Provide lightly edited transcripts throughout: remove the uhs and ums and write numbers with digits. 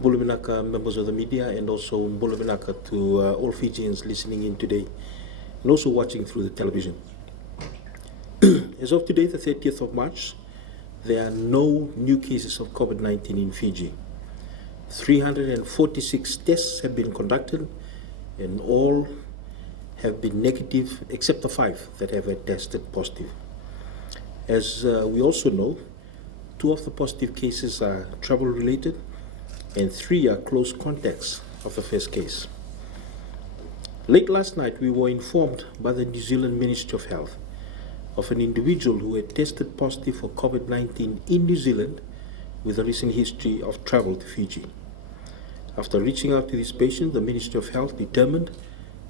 Mbulubinaka members of the media, and also Mbulubinaka to all Fijians listening in today and also watching through the television. As of today, the 30th of March, there are no new cases of COVID-19 in Fiji. 346 tests have been conducted and all have been negative except the 5 that have tested positive. As we also know, 2 of the positive cases are travel related and 3 are close contacts of the first case. Late last night, we were informed by the New Zealand Ministry of Health of an individual who had tested positive for COVID-19 in New Zealand with a recent history of travel to Fiji. After reaching out to this patient, the Ministry of Health determined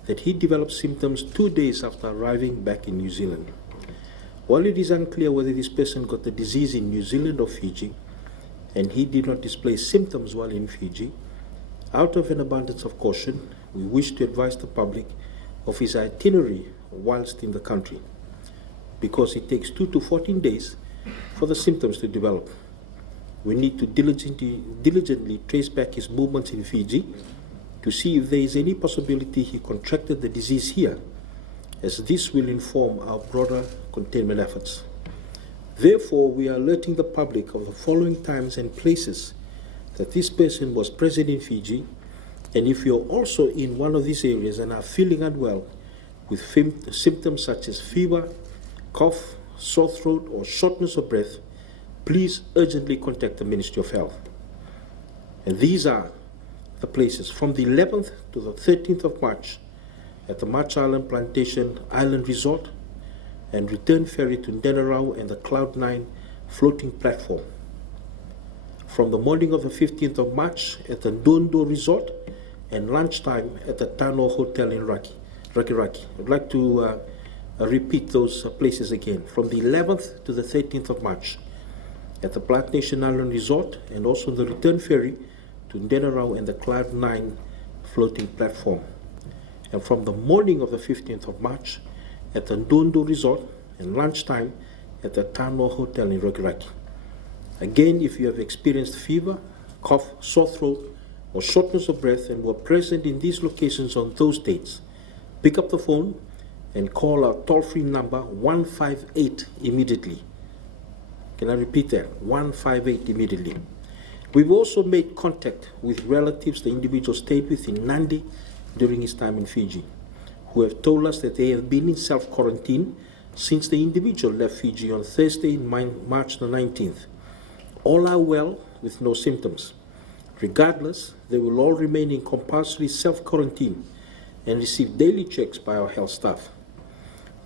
that he developed symptoms 2 days after arriving back in New Zealand. While it is unclear whether this person got the disease in New Zealand or Fiji, and he did not display symptoms while in Fiji, out of an abundance of caution, we wish to advise the public of his itinerary whilst in the country, because it takes 2 to 14 days for the symptoms to develop. We need to diligently trace back his movements in Fiji to see if there is any possibility he contracted the disease here, as this will inform our broader containment efforts. Therefore, we are alerting the public of the following times and places that this person was present in Fiji, and if you're also in one of these areas and are feeling unwell with symptoms such as fever, cough, sore throat, or shortness of breath, please urgently contact the Ministry of Health. And these are the places from the 11th to the 13th of March at the March Island Plantation Island Resort and return ferry to Ndenarau and the Cloud9 floating platform. From the morning of the 15th of March at the Ndondo Resort and lunchtime at the Tano Hotel in Raki. I'd like to repeat those places again. From the 11th to the 13th of March at the Plantation Island Resort and also the return ferry to Ndenarau and the Cloud9 floating platform. And from the morning of the 15th of March at the Ndondo Resort and lunchtime at the Tano Hotel in Raki. Again, if you have experienced fever, cough, sore throat, or shortness of breath and were present in these locations on those dates, pick up the phone and call our toll-free number 158 immediately. Can I repeat that? 158 immediately. We've also made contact with relatives the individual stayed with in Nandi during his time in Fiji, who have told us that they have been in self-quarantine since the individual left Fiji on Thursday, March the 19th. All are well with no symptoms. Regardless, they will all remain in compulsory self-quarantine and receive daily checks by our health staff.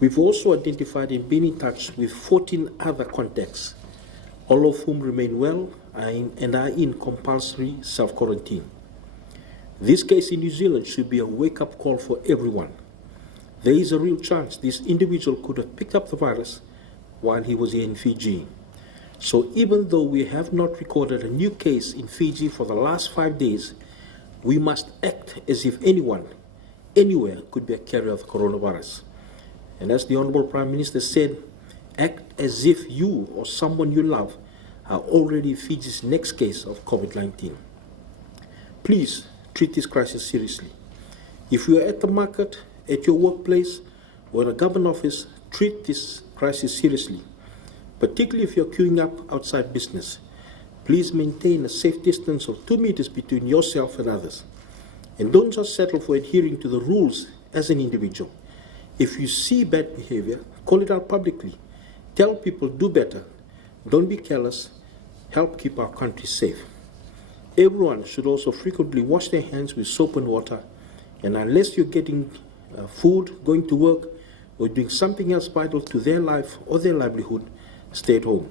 We've also identified and been in touch with 14 other contacts, all of whom remain well and are in compulsory self-quarantine. This case in New Zealand should be a wake-up call for everyone. There is a real chance this individual could have picked up the virus while he was here in Fiji. So even though we have not recorded a new case in Fiji for the last 5 days, we must act as if anyone, anywhere could be a carrier of the coronavirus. And as the Honorable Prime Minister said, act as if you or someone you love are already Fiji's next case of COVID-19. Please treat this crisis seriously. If you are at the market, at your workplace, or in a government office, treat this crisis seriously. Particularly if you're queuing up outside business, please maintain a safe distance of 2 meters between yourself and others. And don't just settle for adhering to the rules as an individual. If you see bad behavior, call it out publicly. Tell people do better. Don't be careless. Help keep our country safe. Everyone should also frequently wash their hands with soap and water. And unless you're getting food, going to work, or doing something else vital to their life or their livelihood, stay at home.